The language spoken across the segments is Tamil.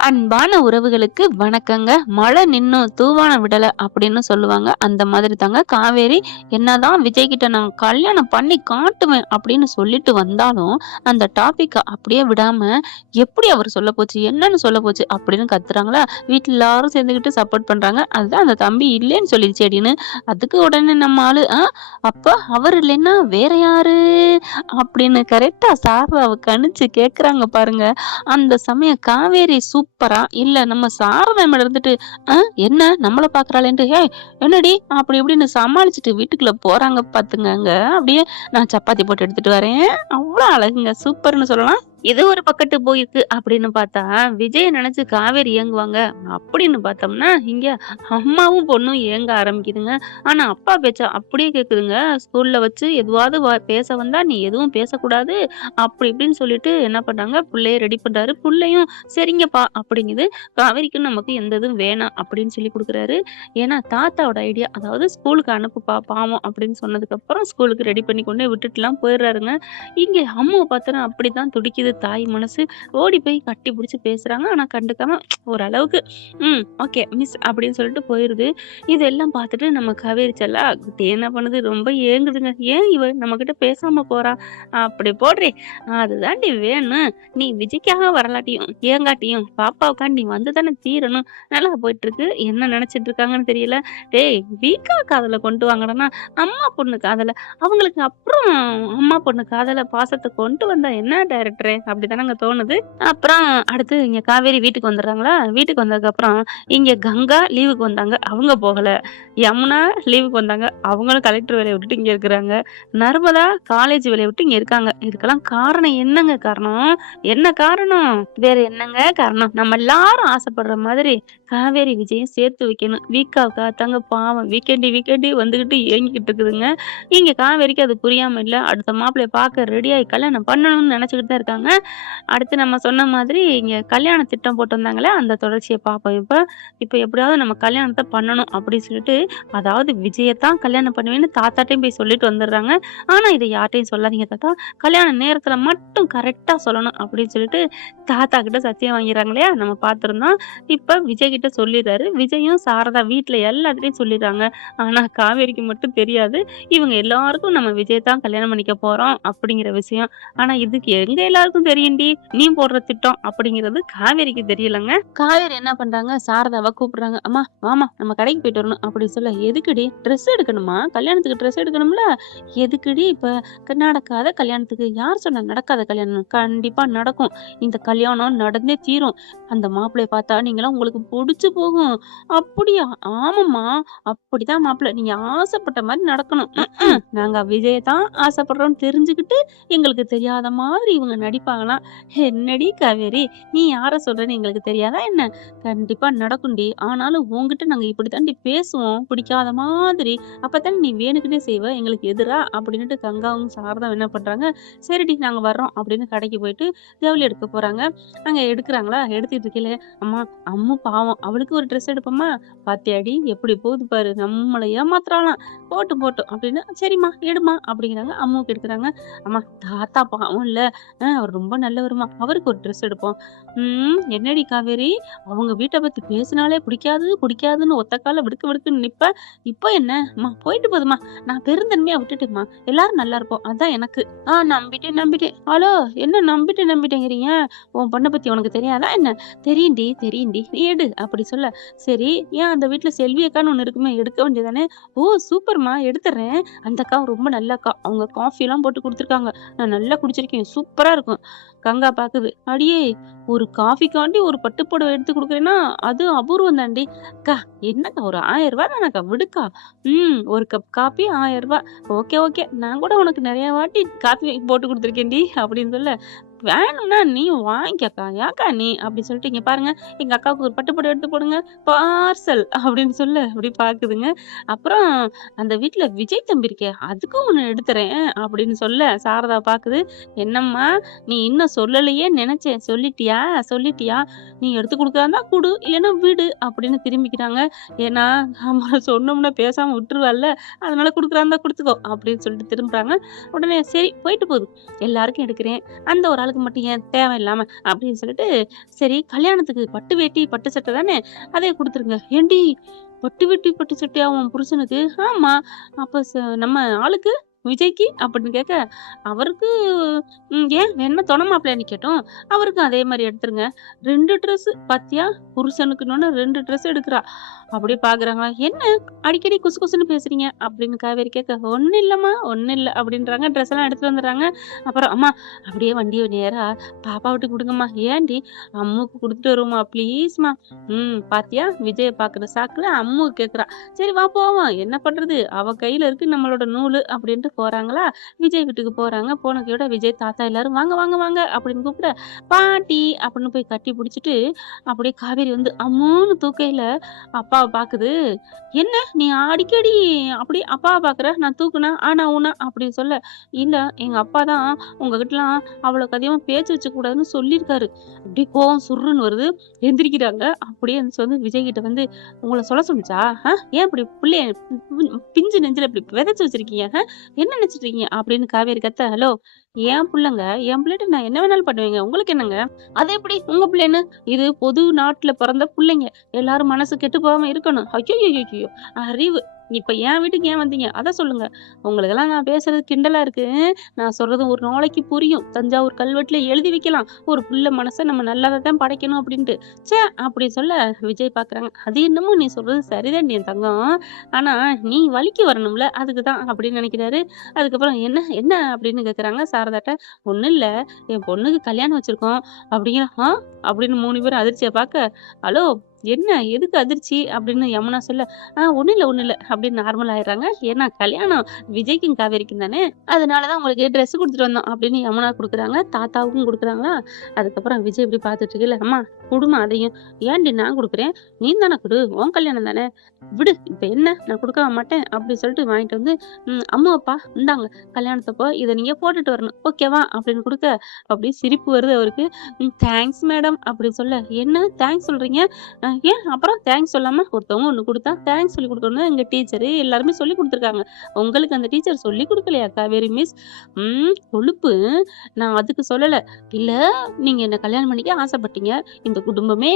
அன்பான உறவுகளுக்கு வணக்கங்க. மழை நின்னும் தூவானம் விடல அப்படின்னு சொல்லுவாங்க. அந்த மாதிரி தாங்க காவேரி என்னதான் விஜய் கிட்ட நான் கல்யாணம் பண்ணி காட்டுவேன் அப்படின்னு சொல்லிட்டு வந்தாலும், அந்த டாபிக்க அப்படியே விடாம எப்படி அவர் சொல்ல போச்சு, என்னன்னு சொல்ல போச்சு அப்படின்னு கத்துறாங்களா, வீட்ல எல்லாரும் சேர்ந்துக்கிட்டு சப்போர்ட் பண்றாங்க. அதுதான் அந்த தம்பி இல்லைன்னு சொல்லிருச்சேடின்னு. அதுக்கு உடனே நம்ம ஆளு அப்ப அவர் இல்லைன்னா வேற யாரு? அப்படின்னு கரெக்ட்டா சாரதாவ கணிச்சு கேட்கறாங்க பாருங்க. அந்த சமயம் காவேரி சூப்பரா இல்ல நம்ம சாரதா மேல இருந்துட்டு என்ன நம்மள பாக்குறாளேன்ட்டு ஏய் என்னடி அப்படி இப்படின்னு சமாளிச்சுட்டு வீட்டுக்குள்ள போறாங்க பாத்துங்கங்க. அப்படியே நான் சப்பாத்தி போட்டு எடுத்துட்டு வரேன், அவ்வளவு அழகுங்க, சூப்பர்னு சொல்லலாம். இது ஒரு பக்கத்து போயிருக்கு அப்படின்னு பார்த்தா விஜய நினைச்சு காவேரி ஏங்குவாங்க அப்படின்னு பார்த்தோம்னா இங்க அம்மாவும் பொண்ணும் ஏங்க ஆரம்பிக்குதுங்க. ஆனா அப்பா பேச்ச அப்படியே கேக்குதுங்க. ஸ்கூல்ல வச்சு எதுவாவது பேச வந்தா நீ எதுவும் பேசக்கூடாது அப்படி இப்படின்னு சொல்லிட்டு என்ன பண்றாங்க, புள்ளைய ரெடி பண்றாரு. புள்ளையும் சரிங்கப்பா அப்படிங்குது. காவேரிக்கும் நமக்கு எந்த இதுவும் வேணாம் அப்படின்னு சொல்லி கொடுக்குறாரு. ஏன்னா தாத்தாவோட ஐடியா, அதாவது ஸ்கூலுக்கு அனுப்புப்பா பாவம் அப்படின்னு சொன்னதுக்கு அப்புறம் ஸ்கூலுக்கு ரெடி பண்ணி கொண்டு விட்டுட்டுலாம் போயிடுறாருங்க. இங்க அம்மாவை பார்த்தோன்னா அப்படித்தான் துடிக்குது தாய் மனசு. ஓடி போய் கட்டி பிடிச்சு பேசுறாங்க. ஆனா கண்டுக்காம ஓரளவுக்கு ஓகே மிஸ் அப்படின்னு சொல்லிட்டு போயிருது. இதெல்லாம் பார்த்துட்டு நம்ம காவேரி செல்லா குட்டி என்ன பண்ணுது, ரொம்ப ஏங்குதுங்க. ஏன் இவ நம்ம கிட்ட பேசாம போறா? அப்படி போடுறே, அதுதான்டி வேணும். நீ விஜய்க்காக வரலாட்டியும் ஏங்காட்டியும் பாப்பாவுக்காண்டி நீ வந்து தானே தீரணும். நல்லா போயிட்டு இருக்கு. என்ன நினைச்சிட்டு இருக்காங்கன்னு தெரியல. டேய் வீக்கா காதல கொண்டு வாங்கடனா, அம்மா பொண்ணு காதல அவங்களுக்கு அப்புறம் அம்மா பொண்ணு காதல பாசத்தை கொண்டு வந்தா என்ன டைரக்டரே அப்படிதானங்க தோணுது. அப்புறம் அடுத்து இங்க காவேரி வீட்டுக்கு வந்துடுறாங்களா. வீட்டுக்கு வந்ததுக்கு அப்புறம் இங்க கங்கா லீவுக்கு வந்தாங்க, அவங்க போகல. யமுனா லீவுக்கு வந்தாங்க, அவங்களும் கலெக்டர் வேலையை விட்டுட்டு இங்க இருக்கிறாங்க. நர்மதா காலேஜ் வேலையை விட்டு இங்க இருக்காங்க. இதுக்கெல்லாம் காரணம் என்னங்க காரணம்? என்ன காரணம்? வேற என்னங்க காரணம்? நம்ம எல்லாரும் ஆசைப்படுற மாதிரி காவேரி விஜயம் சேர்த்து வைக்கணும். வீக்காவுக்கா தங்க பாவம் வீக்கெண்டி வந்துகிட்டு ஏங்கிக்கிட்டு இருக்குதுங்க. இங்க காவேரிக்கு அது புரியாம இல்ல. அடுத்த மாப்பிள்ளைய பார்க்க ரெடியாகி கல்யாணம் பண்ணணும்னு நினைச்சுக்கிட்டு தான் இருக்காங்க. அடுத்து நம்ம சொன்ன மாதிரி இங்க கல்யாண திட்டம் போட்டு வந்தாங்களே, அந்த தொடர்ச்சியை பார்ப்போம். இப்ப எப்படியாவது நம்ம கல்யாணத்தை பண்ணணும் அப்படின்னு சொல்லிட்டு, அதாவது விஜயத்தான் கல்யாணம் பண்ணுவேன்னு தாத்தாட்டையும் போய் சொல்லிட்டு வந்துடுறாங்க. ஆனா இதை யார்ட்டையும் சொல்லாதீங்க தாத்தா, கல்யாண நேரத்துல மட்டும் கரெக்டா சொல்லணும் அப்படின்னு சொல்லிட்டு தாத்தா கிட்ட சத்தியம் வாங்கிறாங்க இல்லையா, நம்ம பார்த்திருந்தோம். இப்ப விஜய் கிட்ட சொல்லிடுறாரு. விஜயும் சாரதா வீட்டுல எல்லாத்துலயும் சொல்லிடுறாங்க. ஆனா காவேரிக்கு மட்டும் தெரியாது. இவங்க எல்லாருக்கும் நம்ம விஜயத்தான் கல்யாணம் பண்ணிக்க போறோம் அப்படிங்கிற விஷயம். ஆனா இதுக்கு எங்க எல்லாருக்கும் தெரியும்டி, நீ போடுற திட்டம் அப்படிங்கிறது காவேரிக்கு தெரியலங்க. காவேரி என்ன பண்றாங்க, சாரதாவை கூப்பிடுறாங்க. அம்மா வாமா நம்ம கடைக்கு போயிட்டு வரணும் அப்படி சொல்ல. எதுக்குடி? ட்ரெஸ் எடுக்கணுமா? கல்யாணத்துக்கு ட்ரெஸ் எடுக்கணும்ல. எதுக்குடி இப்ப நடக்காத கல்யாணத்துக்கு? யார் சொன்னா நடக்காத கல்யாணம்? கண்டிப்பா நடக்கும். இந்த கல்யாணம் நடந்தே தீரும். அந்த மாப்பிள்ளைய பார்த்தா நீங்களாம் உங்களுக்கு பிடிச்சு போகும். அப்படியா? ஆமாம்மா, அப்படிதான் மாப்பிள்ளை, நீங்க ஆசைப்பட்ட மாதிரி நடக்கணும். நாங்க விஜய தான் ஆசைப்படுறோம்னு தெரிஞ்சுக்கிட்டு எங்களுக்கு தெரியாத மாதிரி இவங்க நடிப்பாங்களாம். என்னடி காவேரி, நீ யார சொல்றன்னு எங்களுக்கு தெரியாதா என்ன? கண்டிப்பா நடக்கும்டி. ஆனாலும் உன்கிட்ட நாங்க இப்படி தாண்டி பேசுவோம், பிடிக்காத மாதிரி. அப்பதானே நீ வேணுக்குன்னே செய்வ எங்களுக்கு எதிரா அப்படின்னுட்டு கங்காவும் சாரதாவும் என்ன பண்றாங்க, சரிடி நாங்க வர்றோம் அப்படின்னு கடைக்கு போயிட்டு ஜவுளி எடுக்க போறாங்க. அங்க எடுக்கிறாங்களா, எடுத்துட்டு இருக்கல, அம்மா அம்மு பாவம் அவளுக்கு ஒரு ட்ரெஸ் எடுப்போமா, பாத்தியாடி எப்படி போகுது பாரு, நம்மளை ஏமாத்துறாளாம், போட்டும் போட்டும் அப்படின்னு. சரிம்மா எடுமா அப்படிங்கிறாங்க. அம்மாவுக்கு எடுக்கிறாங்க. அம்மா தாத்தா பாவம் இல்ல, அவர் ரொம்ப நல்லவருமா, அவருக்கு ஒரு ட்ரெஸ் எடுப்போம். என்னடி காவேரி, அவங்க வீட்டை பத்தி பேசினாலே பிடிக்காதுன்னு ஒத்த கால விடுக்குன்னு நிப்ப. இப்போ என்ன அம்மா, போயிட்டு போதுமா, நான் பெருந்தன்மையா விட்டுட்டேம்மா, எல்லாரும் நல்லா இருப்போம், அதான் எனக்கு. நம்பிட்டேன். ஹலோ, என்ன நம்பிட்டேங்கிறீங்க? உன் பொண்ணை பத்தி உனக்கு தெரியாதா என்ன? தெரியும்டி நீ எடு அப்படி சொல்ல. சரி, ஏன் அந்த வீட்டுல செல்வி அக்கான்னு ஒண்ணு இருக்குமே, எடுக்க வேண்டியதானே? ஓ சூப்பர்மா, எடுத்துறேன். அந்த அக்கா ரொம்ப நல்ல அக்கா, அவங்க காஃபி எல்லாம் போட்டு கொடுத்துருக்காங்க, நான் நல்லா குடிச்சிருக்கேன், சூப்பரா இருக்கும். கங்கா பாக்குது, அடியே ஒரு காஃபிக்காண்டி ஒரு பட்டுப்புடவை எடுத்து கொடுக்குறேன்னா அது அபூர்வம் தாண்டி. அக்கா என்னக்கா, ஒரு 1000 ரூபாய் தானக்கா, விடுக்கா. ஒரு கப் காபி 1000 ரூபாய். ஓகே, நான் கூட உனக்கு நிறைய வாட்டி காஃபி போட்டு கொடுத்துருக்கேன்டி அப்படின்னு சொல்ல. வேணும்னா நீ வாங்கிக்கக்கா, ஏக்கா நீ அப்படி சொல்லிட்டு, இங்க பாருங்க எங்க அக்காவுக்கு ஒரு பட்டுப்புடவை எடுத்து போடுங்க, பார்சல் அப்படின்னு சொல்ல. அப்படி பாக்குதுங்க. அப்புறம் அந்த வீட்டுல விஜய் தம்பி இருக்கே, அதுக்கும் ஒண்ணு எடுத்துறேன் அப்படின்னு சொல்ல. சாரதா பாக்குது. என்னம்மா நீ இன்னும் சொல்லலையே நினைச்சேன், சொல்லிட்டியா? நீ எடுத்து கொடுக்கறதா குடு, இல்லைன்னா விடு அப்படின்னு திரும்பிக்கிறாங்க. ஏன்னா நம்ம சொன்னோம்னா பேசாம விட்டுருவாள்ல, அதனால கொடுக்குறாந்தா கொடுத்துக்கோ அப்படின்னு சொல்லிட்டு திரும்புறாங்க. உடனே சரி போயிட்டு போகுது, எல்லாருக்கும் எடுக்கிறேன், அந்த ஒரு ஆளுக்கு அதுக்கு மட்டும் ஏன் தேவையில்லாம அப்படின்னு சொல்லிட்டு, சரி கல்யாணத்துக்கு பட்டு வேட்டி, பட்டு சட்டை தானே அதே குடுத்துருங்க. ஏன்டி பட்டு வேட்டி, பட்டு சட்டையா உன் புருஷனுக்கு? ஆமா. அப்ப நம்ம ஆளுக்கு விஜய்க்கு அப்படின்னு கேட்க, அவருக்கு ஏன் வேணும்னா தொண மாப்பிள்ளையா நிக்கட்டும். அவருக்கும் அதே மாரி எடுத்துருங்க. 2 ட்ரெஸ் பாத்தியா? புருஷனுக்குன்னோனு 2 ட்ரெஸ் எடுக்குறா. அப்படியே பாக்குறாங்க. என்ன அடிக்கடி குசு குசுன்னு பேசுறீங்க? அப்படின்னு காவேரி கேட்க, ஒண்ணும் இல்லம்மா, ஒண்ணும் இல்ல அப்படின்றாங்க. ட்ரெஸ் எல்லாம் எடுத்துட்டு வந்துடுறாங்க. அப்புறம் அம்மா அப்படியே வண்டிய நேரா பாப்பா வீட்டுக்கு விடுங்கம்மா. ஏன்டி? அம்முக்கு குடுத்துட்டு வருவோம்மா ப்ளீஸ்மா. பாத்தியா? விஜய பாக்குற சாக்குல அம்மு கேக்குறா. சரி வா போவோம். என்ன பண்றது? அவ கையில இருக்கு நம்மளோட நூலு அப்படின்ட்டு போறாங்களா? விஜய் வீட்டுக்கு போறாங்க. போன கையோட விஜய் தாத்தா எல்லாரும் வாங்க வாங்க வாங்க அப்படின்னு கூப்பிட, பாட்டி அப்படின்னு போய் கட்டி பிடிச்சிட்டு அப்படியே காவேரி வந்து அம்முன்னு தூக்கையில அப்பாவ பாக்குது. என்ன நீ அடிக்கடி அப்படி அப்பாவ பாக்குற? நான் தூக்குனா ஆனா ஊனா அப்படின்னு சொல்ல, இல்ல எங்க அப்பா தான் உங்ககிட்டலாம் அவ்வளவுக்கு அதிகமா பேச்சு வச்சுக்க கூடாதுன்னு சொல்லியிருக்காரு. அப்படியே கோவம் சுர்ருன்னு வருது. எந்திரிக்கிறாங்க. அப்படியே எந்திரிச்சு வந்து விஜய் கிட்ட வந்து, உங்கள சொல்ல சொன்னுச்சா? ஏன் இப்படி புள்ளைய பிஞ்சு நெஞ்சில இப்படி விதைச்சு வச்சிருக்கீங்க? என்ன நினைச்சிட்டு இருக்கீங்க? அப்படின்னு காவேரி கத்த, ஹலோ என் புள்ளங்க, என் பிள்ளைட்ட நான் என்ன வேணாலும் பண்ணுவேங்க. உங்களுக்கு என்னங்க? அது எப்படி உங்க பிள்ளைன்னு? இது பொது நாட்டுல பிறந்த புள்ளைங்க. எல்லாரும் மனசு கெட்டு போகாம இருக்கணும். ஐய்யய்யய்யோ! அறிவு. இப்ப என் வீட்டுக்கு ஏன் வந்தீங்க? அத சொல்லுங்க. உங்களுக்கெல்லாம் நான் பேசுறது கிண்டலா இருக்கு. நான் சொல்றது ஒரு நாளைக்கு புரியும். தஞ்சாவூர் கல்வெட்டுல எழுதி வைக்கலாம். ஒரு புள்ள மனச நம்ம நல்லதா தான் படைக்கணும் அப்படின்ட்டு. ச்சே! அப்படி சொல்ல விஜய் பாக்குறாங்க. அது என்னமோ நீ சொல்றது சரிதான்டி என் தங்கம். ஆனா நீ வழிக்கு வரணும்ல. அதுக்கு தான் அப்படின்னு நினைக்கிறாரு. அதுக்கப்புறம் என்ன என்ன அப்படின்னு கேக்குறாங்க சாரதாட்ட. ஒண்ணும் இல்ல. என் பொண்ணுக்கு கல்யாணம் வச்சிருக்கோம். அப்படிங்கிற அப்படின்னு 3 பேரும் அதிர்ச்சியா பாக்க, ஹலோ என்ன? எதுக்கு அதிர்ச்சி? அப்படின்னு யமுனா சொல்ல, ஒண்ணும் இல்ல, ஒண்ணும் இல்ல அப்படின்னு நார்மல் ஆயிடுறாங்க. ஏன்னா கல்யாணம் விஜய்க்கும் காவேரிக்கும் தானே. அதனால தான் உங்களுக்கு ட்ரெஸ் குடுத்துட்டு வந்தோம் அப்படின்னு யமுனா குடுக்குறாங்க. தாத்தாவுக்கும் குடுக்குறாங்களா. அதுக்கப்புறம் விஜய் இப்படி பார்த்துட்டு இருக்கையில, அம்மா குடும்மா அதையும். ஏன்டி நான் குடுக்குறேன்? நீ தானே குடு. உன் கல்யாணம் தானே. விடு. இப்ப என்ன? நான் குடுக்க மாட்டேன் அப்படின்னு சொல்லிட்டு வாங்கிட்டு வந்து, அம்மா அப்பா இந்தாங்க கல்யாணத்தப்போ இத நீங்க போட்டுட்டு வரணும். ஓகேவா? அப்படின்னு குடுக்க, அப்படியே சிரிப்பு வருது அவருக்கு. தேங்க்ஸ் மேடம் அப்படின்னு சொல்ல, என்ன தேங்க்ஸ் சொல்றீங்க? ஏன் அப்புறம் தேங்க்ஸ் சொல்லாம ஒருத்தவங்க ஒண்ணு குடுத்தா தேங்க்ஸ் சொல்லி குடுக்கணும்னு எங்க டீச்சரு எல்லாருமே சொல்லிக் குடுத்துருக்காங்க. உங்களுக்கு அந்த டீச்சர் சொல்லிக் குடுக்கலையா காவேரி மிஸ்? கொழுப்பு. நான் அதுக்கு சொல்லல. இல்ல நீங்க என்ன கல்யாணம் பண்ணிக்க ஆசைப்பட்டீங்க. இந்த குடும்பமே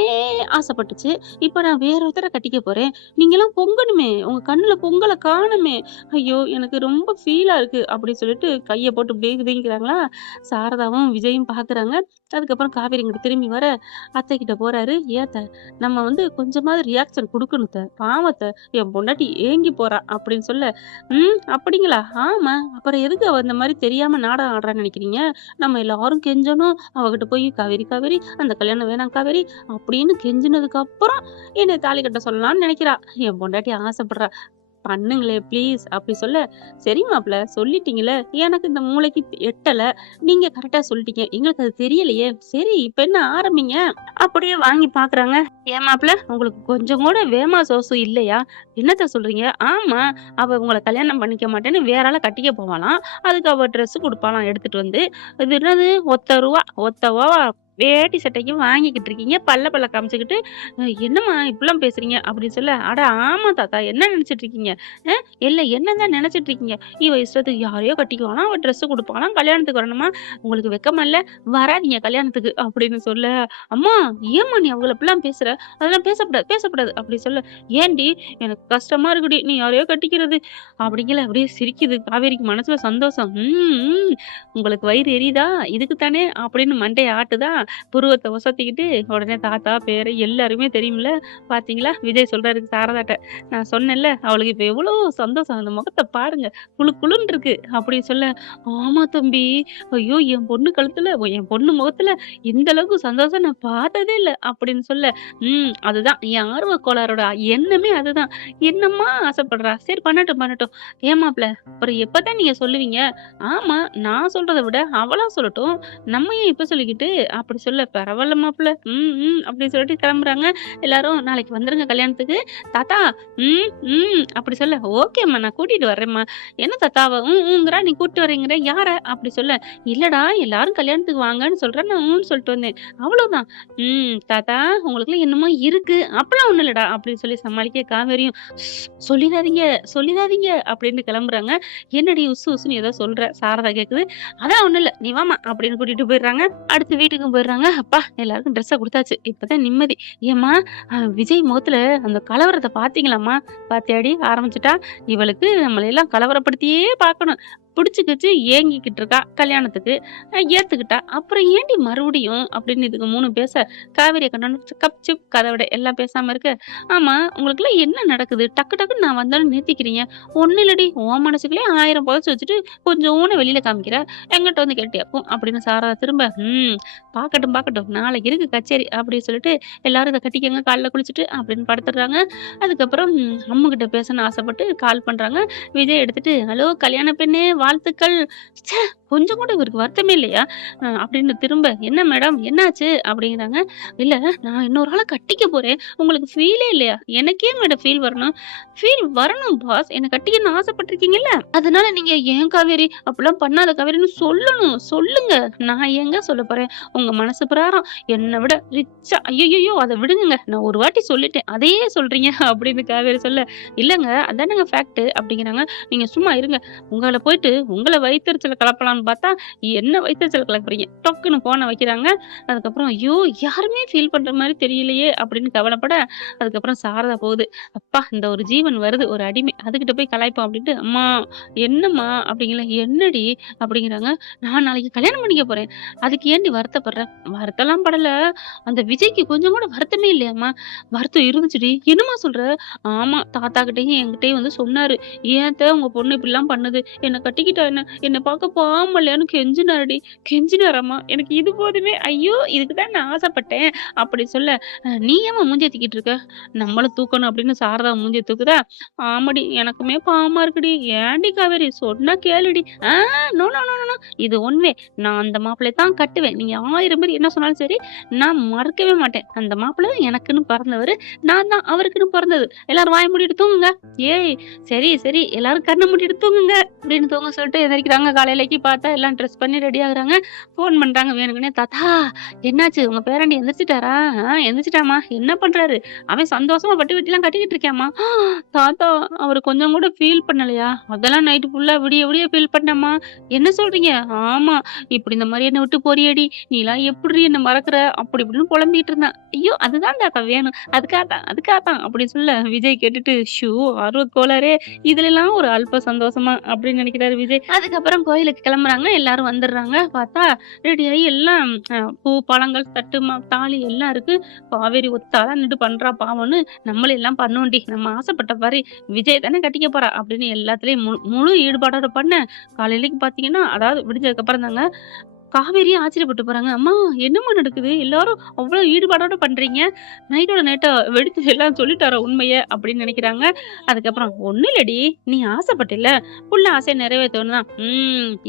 ஆசைப்பட்டுச்சு. இப்ப நான் வேற ஒருத்தர கட்டிக்க போறேன். நீங்கலாம் பொங்கணுமே. உங்க கண்ணுல பொங்கல காணுமே. ஐயோ! எனக்கு ரொம்ப ஃபீலா இருக்கு. அப்படி சொல்லிட்டு கைய போட்டு இப்படியே வீங்கிக்கிறாங்களா. சாரதாவும் விஜயும் பாக்குறாங்க. அதுக்கப்புறம் காவேரி இங்கிட்டு திரும்பி வர, அத்தை கிட்ட போறாரு. ஏன் அத்த நம்ம வந்து கொஞ்சமாவது ரியாக்ஷன் குடுக்கணும் அத்த. பாவம் அத்த. என் பொண்டாட்டி ஏங்கி போறா அப்படின்னு சொல்ல, அப்படிங்களா? ஆமா. அப்புறம் எதுக்கு அவ இந்த மாரி தெரியாம நாடகம் ஆடுறான்னு நினைக்கிறீங்க? நம்ம எல்லாரும் கெஞ்சணும். அவகிட்ட போய் காவேரி காவேரி அந்த கல்யாணம் வேணாம் காவேரி அப்படின்னு கெஞ்சினதுக்கு அப்புறம் என்னை தாலி கட்ட சொல்லலாம்னு நினைக்கிறா. என் பொண்டாட்டி ஆசைப்படுறா. பண்ணுங்களேன் ப்ளீஸ் அப்படி சொல்ல, சரி மாப்ள சொல்லிட்டீங்கல்ல. எனக்கு இந்த மூளைக்கு எட்டல. நீங்க கரெக்ட்டா சொல்லிட்டீங்க. எங்களுக்கு அது தெரியலையே. சரி இப்ப என்ன ஆரம்பிங்க. அப்படியே வாங்கி பாக்குறாங்க. ஏன் மாப்ள உங்களுக்கு கொஞ்சம் கூட வேமா சோசு இல்லையா? என்னத்த சொல்றீங்க? ஆமா. அவ உங்கள கல்யாணம் பண்ணிக்க மாட்டேன்னு வேற ஆள கட்டிக்க போவாளாம். அதுக்கு அவ ட்ரெஸ் குடுப்பாளாம் எடுத்துட்டு வந்து. இது என்னது ஒத்த ரூவா வேட்டி சட்டைக்கு வாங்கிக்கிட்டு இருக்கீங்க. பல்ல பல்ல காமிச்சுக்கிட்டு, என்னம்மா இப்படிலாம் பேசுறீங்க? அப்படின்னு சொல்ல, அட ஆமா தாத்தா என்ன நெனச்சுட்டு இருக்கீங்க? அ இல்ல என்னதான் நெனச்சுட்டு இருக்கீங்க? இவ இஷ்டத்துக்கு யாரையோ கட்டிக்குவாளாம், அவ ட்ரெஸ் குடுப்பாளாம், கல்யாணத்துக்கு வரணுமா? உங்களுக்கு வெட்கமா இல்ல? வராதீங்க கல்யாணத்துக்கு அப்படின்னு சொல்ல, அம்மா ஏம்மா நீ அவங்கள இப்படிலாம் பேசுற? அதெல்லாம் பேசக்கூடாது, பேசக்கூடாது அப்படி சொல்ல, ஏன்டி எனக்கு கஷ்டமா இருக்குடி நீ யாரையோ கட்டிக்கிறது. அப்படிங்கல அப்படியே சிரிக்குது காவேரிக்கு மனசுல சந்தோஷம். உங்களுக்கு வயிறு எரியுதா? இதுக்கு தானே அப்படின்னு மண்டைய ஆட்டுதா? புருவத்த ஒசத்திக்கிட்டு உடனே தாத்தா, பேரு எல்லாருமே தெரியும்ல. பாத்தீங்களா? விஜய் சொல்றாரு சாரதாட்ட. நான் சொன்னேன்ல, அவளுக்கு இப்ப எவ்வளோ சந்தோஷம். அந்த முகத்த பாருங்க. குளு குளுன்னு இருக்கு. அப்படின்னு சொல்ல, ஆமா தம்பி. ஐயோ! என் பொண்ணு கழுத்துல, என் பொண்ணு முகத்துல இந்த அளவுக்கு சந்தோஷம் நான் பார்த்ததே இல்ல. அப்படின்னு சொல்ல, அதுதான் என் ஆர்வ கோளாறோட எண்ணமே அதுதான். என்னம்மா ஆசைப்படுறா? சரி பண்ணட்டும், பண்ணட்டும். ஏன் மாப்ள, அப்புறம் எப்பதான் நீங்க சொல்லுவீங்க? ஆமா, நான் சொல்றத விட அவளா சொல்லட்டும். நம்ம ஏன் இப்ப சொல்லிக்கிட்டு? அப்படி அப்படி சொல்ல, பரவால்ல மாப்பிள. அப்படின்னு சொல்லிட்டு கிளம்புறாங்க. எல்லாரும் நாளைக்கு வந்துருங்க கல்யாணத்துக்கு. தாத்தா ம், அப்படி சொல்ல, ஓகேம்மா நான் கூட்டிட்டு வரேன்ம்மா. என்ன தாத்தா அவ ங்கிறா, நீ கூட்டிட்டு வரேங்கிற யார? அப்படி சொல்ல, இல்லடா எல்லாரும் கல்யாணத்துக்கு வாங்கன்னு சொல்றேன். நான் சொல்லிட்டு வந்தேன். அவ்வளவுதான். தாத்தா உங்களுக்குலாம் என்னமோ இருக்கு. அப்பலாம் ஒண்ணும் இல்லடா அப்படின்னு சொல்லி சமாளிக்க காவேரியும் சொல்லிடாதீங்க, சொல்லிடாதீங்க அப்படின்னு கிளம்புறாங்க. என்னடி உசு உசுன்னு ஏதோ சொல்ற? சாரதா கேக்குது. அதான் ஒண்ணும் இல்ல. நீ வாம்மா அப்படின்னு கூட்டிட்டு போயிடுறாங்க. அடுத்து வீட்டுக்கும் போயிடுறாங்க. அப்பா எல்லாருக்கும் ட்ரெஸ்ஸ குடுத்தாச்சு. இப்பதான் நிம்மதி. ஏம்மா விஜய் முகத்துல அந்த கலவரத்த பாத்தீங்களாம்மா? பாத்தியாடி ஆரம்பிச்சுட்டா. இவளுக்கு நம்மளையெல்லாம் கலவரப்படுத்தியே பார்க்கணும். பிடிச்சுக்கிச்சு ஏங்கிக்கிட்டு இருக்கா கல்யாணத்துக்கு. ஏத்துக்கிட்டா. அப்புறம் ஏன்டி மறுபடியும் அப்படின்னு இதுக்கு 3 பேச, காவேரியை கண்டோன்னு கப் சிப் கதவிட எல்லாம் பேசாம இருக்க. ஆமா உங்களுக்குலாம் என்ன நடக்குது? டக்கு டக்குன்னு நான் வந்தாலும் நிறுத்திக்கிறீங்க. ஒண்ணும் இல்லடி உன் மனசுக்குள்ளே 1000 புதைச்சு வச்சுட்டு கொஞ்சோன்னு வெளியில காமிக்கிற. எங்கிட்ட வந்து கேட்டியாக்கும் அப்படின்னு சாரதா திரும்ப, பாக்கட்டும் பாக்கட்டும் நாளைக்கு இருக்கு கச்சேரி அப்படின்னு சொல்லிட்டு எல்லாரும் இதை கட்டிக்கங்க காலைல குளிச்சுட்டு அப்படின்னு படுத்துடுறாங்க. அதுக்கப்புறம் அம்முகிட்ட பேசணும்னு ஆசைப்பட்டு கால் பண்றாங்க. விஜய் எடுத்துட்டு, ஹலோ கல்யாண பெண்ணே வாழ்த்துக்கள். ச்சே கொஞ்சம் கூட இவருக்கு வருத்தமே இல்லையா? அப்படின்னு திரும்ப, என்ன மேடம் என்னாச்சு அப்படிங்கிறாங்க. இல்ல நான் இன்னொரு ஆளை கட்டிக்க போறேன். உங்களுக்கு ஃபீலே இல்லையா? எனக்கே மேடம் ஃபீல் வரணும். ஃபீல் வரணும் பாஸ். என்ன கட்டிக்கணும்னு ஆசைப்பட்டிருக்கீங்கல்ல, அதனால நீங்க ஏன் காவேரி அப்படிலாம் பண்ணாத காவேரின்னு சொல்லணும். சொல்லுங்க. நான் ஏங்க சொல்ல போறேன்? உங்க மனசு பிரகாரம் என்னை விட ரிச்சா, ஐயோ அதை விடுங்க. நான் ஒரு வாட்டி சொல்லிட்டேன் அதையே சொல்றீங்க அப்படின்னு காவேரி சொல்ல, இல்லங்க அதானங்க ஃபேக்ட் அப்படிங்கிறாங்க. நீங்க சும்மா இருங்க. உங்களை போயிட்டு உங்களை வயிற்றுச்சல கலப்பலாம்னு பார்த்தா என்ன வயிற்றுச்சல் கலப்புறீங்க? டொக்குன்னு போன வைக்கிறாங்க. அதுக்கப்புறம் ஐயோ யாருமே ஃபீல் பண்ற மாதிரி தெரியலையே அப்படின்னு கவலைப்பட, அதுக்கப்புறம் சாரதா போகுது. அப்பா இந்த ஒரு ஜீவன் வருது, ஒரு அடிமை, அதுகிட்ட போய் கலாய்ப்போம் அப்படின்ட்டு, அம்மா என்னம்மா அப்படிங்கல, என்னடி அப்படிங்கிறாங்க. நான் நாளைக்கு கல்யாணம் பண்ணிக்க போறேன். அதுக்கு ஏன்டி வருத்தப்படுற? வருத்தம்லாம் படல. அந்த விஜய்க்கு கொஞ்சம் கூட வருத்தமே இல்லையாம்மா? வருத்தம் இருந்துச்சுடி. என்னம்மா சொல்ற? ஆமா தாத்தா கிட்டையும் என்கிட்டயும் வந்து சொன்னாரு. ஏத்த உங்க பொண்ணு இப்படிலாம் பண்ணுது, என்னை கட்டிக்கிட்டா என்னை பார்க்க பாவமல்லையான்னு கெஞ்சினாருடி. கெஞ்சினாரம்மா. எனக்கு இது போதுமே. ஐயோ இதுக்குதான் நான் ஆசைப்பட்டேன் அப்படி சொல்ல, நீ ஏமா மூஞ்சிய தூக்கிட்டு இருக்க? நம்மளும் தூக்கணும் அப்படின்னு சாரதா மூஞ்சிய தூக்குதா. ஆமாடி எனக்குமே பாவமா இருக்குடி. ஏன்டி காவேரி சொன்னா கேளுடி. நோ நோ நோ நோ இது ஒண்ணே. நான் அந்த மாப்பிள்ளை தான் கட்டுவேன். நீங்க 1000 பேர் என்ன சொன்னாலும் சரி, நான் மறக்கவே மாட்டேன். அந்த மாப்பிள்ளை எனக்குன்னு பிறந்தவரு, நான் தான் அவருக்குன்னு பிறந்தது. எல்லாரும் வாய மூடிட்டு தூங்குங்க. ஏய் சரி சரி எல்லாரும் கண்ணை மூடிட்டு தூங்குங்க அப்படின்னு தூங்க சொல்லிட்டு எந்திரிக்கிறாங்க. காலையிலக்கு பார்த்தா எல்லாம் ட்ரெஸ் பண்ணி ரெடி ஆகுறாங்க. ஃபோன் பண்றாங்க வேணுங்கன்னே, தாத்தா என்னாச்சு உங்க பேரண்டி எந்திரிச்சிட்டாரா? எந்திரிச்சிட்டாமா. என்ன பண்றாரு? அவன் சந்தோஷமா பட்டு வெட்டிலாம் கட்டிக்கிட்டு இருக்காமா. தாத்தா அவர் கொஞ்சம் கூட ஃபீல் பண்ணலையா? அதெல்லாம் நைட்டு ஃபுல்லா விடிய விடிய ஃபீல் பண்ணாமா. என்ன சொல்றீங்க? ஆமா இப்படி இந்த மாதிரி என்ன விட்டு போறியடி, நீலாம் எப்படி என்ன மறக்குற அப்படி இப்படின்னு புலம்பிட்டு இருந்தான். ஐயோ அதுதான் தாத்தா வேணும், அதுக்காகத்தான் அப்படின்னு சொல்ல, விஜய் கேட்டுட்டு ஷூ ஆர்வ கோளாரே, இதுல எல்லாம் ஒரு அல்ப சந்தோஷமா அப்படின்னு நினைக்கிறாரு விஜய். அதுக்கப்புறம் கோயிலுக்கு கிளம்புறாங்க. எல்லாரும் வந்துடுறாங்க. பார்த்தா ரெடி ஆகி எல்லாம் பூ பழங்கள் தட்டு தாலி எல்லாம் இருக்கு. காவேரி ஒத்தாளா நின்று பண்றா பாவம்னு, நம்மள எல்லாம் பண்ணுவோண்டி, நம்ம ஆசைப்பட்ட பாரு விஜய் தானே கட்டிக்க போறா அப்படின்னு எல்லாத்துலயும் முழு ஈடுபாடோட பண்ண. காலையிலக்கு பாத்தீங்கன்னா, அதாவது விடிஞ்சதுக்கு அப்புறம் தாங்க காவேரியே ஆச்சரியப்பட்டு போறாங்க. அம்மா என்னம்மா நடக்குது? எல்லாரும் அவ்வளவு ஈடுபாடோட பண்றீங்க. நைட்டோட நைட்டா வெடிச்சு எல்லாம் சொல்லிட்டாரா உண்மைய அப்படின்னு நினைக்கிறாங்க. அதுக்கப்புறம் ஒண்ணும் இல்லடி, நீ ஆசைப்பட்டில்ல, புள்ள ஆசையை நிறைவேற்றணும் தான்.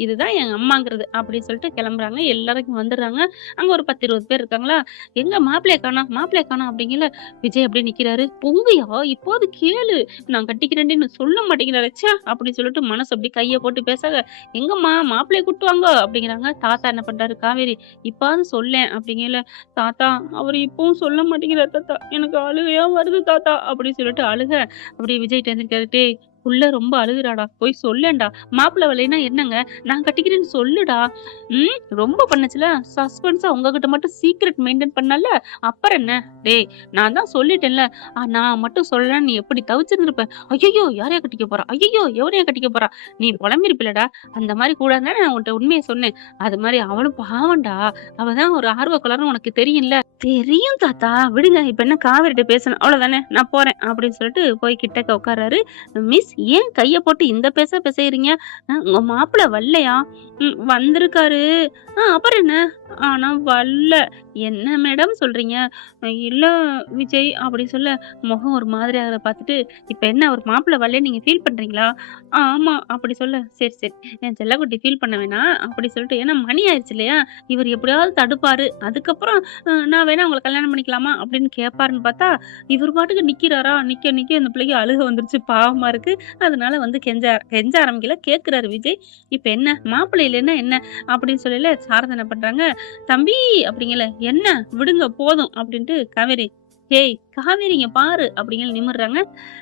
இதுதான் எங்க அம்மாங்கிறது அப்படின்னு சொல்லிட்டு கிளம்புறாங்க. எல்லாருக்கும் வந்துடுறாங்க. அங்க ஒரு 10-20 பேர் இருக்காங்களா. எங்க மாப்பிள்ளைய காணோம் அப்படிங்கல. விஜய் அப்படியே நிக்கிறாரு. பொங்கையா இப்போது கேளு, நான் கட்டிக்கிறேன்னு சொல்ல மாட்டேங்கிறாரு அப்படின்னு சொல்லிட்டு மனசு அப்படி கைய போட்டு பேசாக, எங்கம்மா மாப்பிள்ளைய கூட்டுவாங்க அப்படிங்கிறாங்க. தாத்தா என்ன பண்றாரு, காவேரி இப்பாவது சொல்லேன் அப்படிங்கல. தாத்தா அவர் இப்பவும் சொல்ல மாட்டேங்கிறார் தாத்தா, எனக்கு அழுகையா வருது தாத்தா அப்படின்னு சொல்லிட்டு அழுக. அப்படியே விஜய் டேந்திருக்காரு. புள்ள ரொம்ப அழுகுறாடா, போய் சொல்லேன்டா. மாப்பிள்ளை வரலைன்னா என்னங்க, நான் கட்டிக்கிறேன்னு சொல்லுடா. ரொம்ப பண்ணுச்சுல, சஸ்பென்ஸா உங்ககிட்ட மட்டும் சீக்ரெட் மெயின்டைன் பண்ணல, அப்புறம் என்ன? டேய் நான் தான் சொல்லிட்டேன்ல, நான் மட்டும் சொல்லலாம் நீ எப்படி தவிச்சிருந்திருப்ப. ஐயோ யாரையா கட்டிக்க போறா, ஐயோ எவரையா கட்டிக்க போறா, நீ புலம்பிருப்பில்லடா. அந்த மாதிரி கூடாதுன்னு நான் உன்கிட்ட உண்மையை சொன்னேன். அது மாதிரி அவளும் பாவண்டா, அவதான் ஒரு ஆர்வ கலர்னு உனக்கு தெரியும்ல. தெரியும் தாத்தா விடுங்க, இப்ப என்ன காவேரிட்ட பேசணும் அவ்வளவுதானே, நான் போறேன் அப்படின்னு சொல்லிட்டு போய் கிட்டக்க உட்காராரு. மிஸ் ஏன் கைய போட்டு இந்த பேசுறீங்க? உங்க மாப்பிள்ள வரலையா? வந்திருக்காரு. அப்புறம் என்ன? ஆனா வரல. "என்ன மேடம் சொல்றீங்க?" "இல்ல விஜய்" அப்படி சொல்ல, முகம் ஒரு மாதிரியா ஆகுறத பார்த்துட்டு, "இப்ப என்ன அவர் மாப்பிள வரலன்னு நீங்க ஃபீல் பண்றீங்களா?" "ஆமா" அப்படி சொல்ல, "சரி, சரி. என் செல்லக்குட்டி ஃபீல் பண்ண வேணாம்" அப்படி சொல்லிட்டு ஏன்னா மணி ஆயிருச்சு இல்லையா? இவர் எப்படியாவது தடுப்பாரு. அதுக்கப்புறம் "நான் வேணா உங்கள கல்யாணம் பண்ணிக்கலாமா?" அப்படின்னு கேட்பாருன்னு பார்த்தா, இவர் பாட்டுக்கு நிக்கிறாரா, நிக்க நிக்க இந்த பிள்ளைக்கு அழுகை வந்துருச்சு. பாவமா இருக்கு. அதனால வந்து கெஞ்ச ஆரம்பிக்கல. கேட்கிறாரு விஜய். "இப்ப என்ன? மாப்பிள்ளை இல்லைன்னா என்ன?" அப்படின்னு சொல்லல சாரதா என்ன பண்றாங்க, "தம்பி" அப்படிங்கல, "என்ன? விடுங்க போதும்" அப்படின்ட்டு காவேரி, "ஏய் காவேரி இங்க பாரு" அப்படிங்கன்னு நிமிர்றாங்க.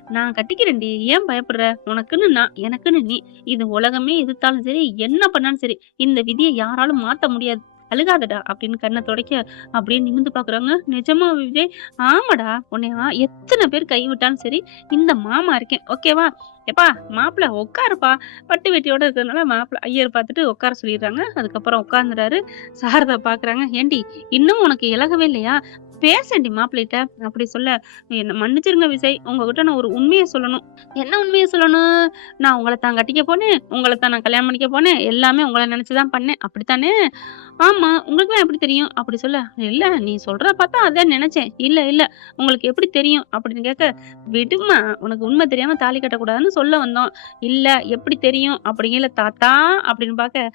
"நான் கட்டிக்கிறேன்டி. ஏன் பயப்படுற? உனக்குன்னு நான், எனக்குன்னு நீ. இது உலகமே எதிர்த்தாலும் சரி, என்ன பண்ணாலும் சரி, இந்த விதிய யாராலும் மாத்த முடியாது. அழுகாதடா" அப்படின்னு கண்ண துடைக்க, அப்படியே நிமிர்ந்து பார்க்குறாங்க. "நிஜமா விஜய்?" "ஆமாடா. உன்னைய எத்தன பேர் கைவிட்டாலும் சரி, இந்த மாமா இருக்கேன். ஓகேவா? எப்பா மாப்பிள உட்காருப்பா." பட்டு வேட்டியோட இருக்கிறதுனால மாப்பிள ஐயர் பார்த்துட்டு உட்கார சொல்லிடுறாங்க. அதுக்கப்புறம் உட்கார்ந்துறாரு. சாரதா பார்க்குறாங்க. "ஏன்டி இன்னும் உனக்கு இளகவே இல்லையா? பேசேன்டி மாப்பிள்ளைட்ட" அப்படி சொல்ல, "என்ன மன்னிச்சிருங்க விஜய். உங்ககிட்ட நான் ஒரு உண்மைய சொல்லணும்." "என்ன உண்மைய சொல்லணும்?" "நான் உங்கள தான் கட்டிக்க போனேன். உங்கள தான் நான் கல்யாணம் பண்ணிக்க போனேன். எல்லாமே உங்கள நினைச்சு தான் பண்ணேன். அப்படித்தானே?" "ஆமா. உங்களுக்குலாம் எப்படி தெரியும்?" அப்படி சொல்ல, "இல்ல நீ சொல்றத பார்த்தா அதான் நினைச்சேன்." "இல்ல, இல்ல. உங்களுக்கு எப்படி தெரியும்?" அப்படின்னு கேட்க, "விடும்மா. உனக்கு உண்மை தெரியாம தாலி கட்டக்கூடாதுன்னு சொல்ல வந்தோம்." "இல்ல எப்படி தெரியும்?" அப்படிங்கல தாத்தா அப்படின்னு பார்க்க,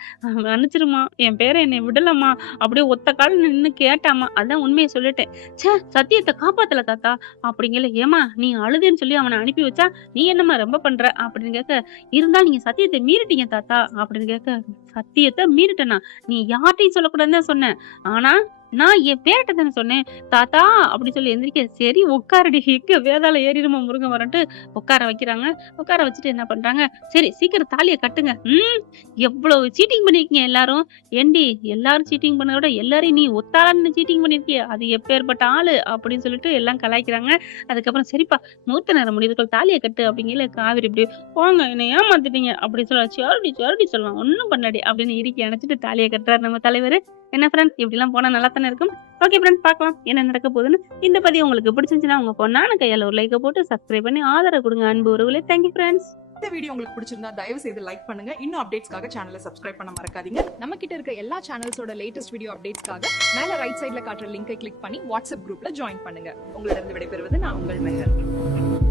மன்னிச்சிரும்மா. என் பேர என்னைய விடலம்மா." அப்படியே ஒத்த கால்ல நின்னு கேட்டாம்மா. அதான் உண்மைய சொல்லிட்டேன். "ச்சே! சத்தியத்த காப்பாத்தல தாத்தா." அப்படிங்கல, "ஏம்மா நீ அழுதேன்னு சொல்லி அவன அனுப்பி வச்சா, நீ என்னம்மா ரொம்ப பண்ற?" அப்படின்னு கேட்க, "இருந்தாலும் நீங்க சத்தியத்த மீறிட்டீங்க தாத்தா." அப்படின்னு கேட்க, "சத்தியத்த மீறிட்டேனா? நீ யார்ட்டயும் சொல்லக்கூடாதுன்னு தான் சொன்னேன். ஆனா, நான் என் பேரன்ட்ட தானே சொன்னேன்." "தாத்தா" அப்படி சொல்லி எந்திரிக்க, "சரி உட்காருடி. எங்க வேதாள ஏறிருமா முருங்க மரம்ன்ட்டு" உட்கார வைக்கிறாங்க. உட்கார வச்சுட்டு என்ன பண்றாங்க, "சரி சீக்கிரம் தாலிய கட்டுங்க." "ம். எவ்வளவு சீட்டிங் பண்ணியிருக்கீங்க எல்லாரும்." "ஏன்டி எல்லாரும் சீட்டிங் பண்ணத விட எல்லாரையும் நீ ஒத்தாளா நின்னு சீட்டிங் பண்ணியிருக்கியே. அது எப்பேர்ப்பட்ட ஆளு." அப்படின்னு சொல்லிட்டு எல்லாம் கலாய்க்கிறாங்க. அதுக்கப்புறம், "சரிப்பா முகூர்த்த நேரம் முடியறதுக்குள்ள தாலிய கட்டு." அப்படிங்கல காவேரி இப்படி, "போங்க என்ன ஏமாத்திட்டீங்க." அப்படி சொல்ல, "சரிடி சரிடி செல்லம். ஒண்ணும் பண்ணலடி." அப்படின்னு இறுக்கி அணைச்சுட்டு தாலிய கட்டுறாரு நம்ம தலைவரு. என்ன ஃப்ரெண்ட் இப்படிலாம் போனா நல்லா தானே இருக்கும். ஓகே ஃப்ரெண்ட் பார்க்கலாம் என்ன நடக்க போகுதுன்னு. இந்த பதிவு உங்களுக்கு பிடிச்சிருந்துச்சுன்னா உங்க பொண்ணான கையால ஒரு லைக்க போட்டு சப்ஸ்கிரைப் பண்ணி ஆதரவு கொடுங்க அன்பு உறவுகளே. Thank you friends. இந்த வீடியோ உங்களுக்கு பிடிச்சிருந்தா தயவு செய்து லைக் பண்ணுங்க. இன்னும் அப்டேட்ஸ்க்காக சேனலை சப்ஸ்கிரைப் பண்ண மறக்காதீங்க. நம்ம கிட்ட இருக்க எல்லா சேனல்ஸோட லேட்டஸ்ட் வீடியோ அப்டேட்ஸ்க்காக மேல ரைட் சைடுல காட்டுற லிங்கை கிளிக் பண்ணி வாட்ஸ்அப் குரூப்ல ஜாயின் பண்ணுங்க. உங்களிடம் விடைபெறுவது நான் உங்கள் மெஹர்.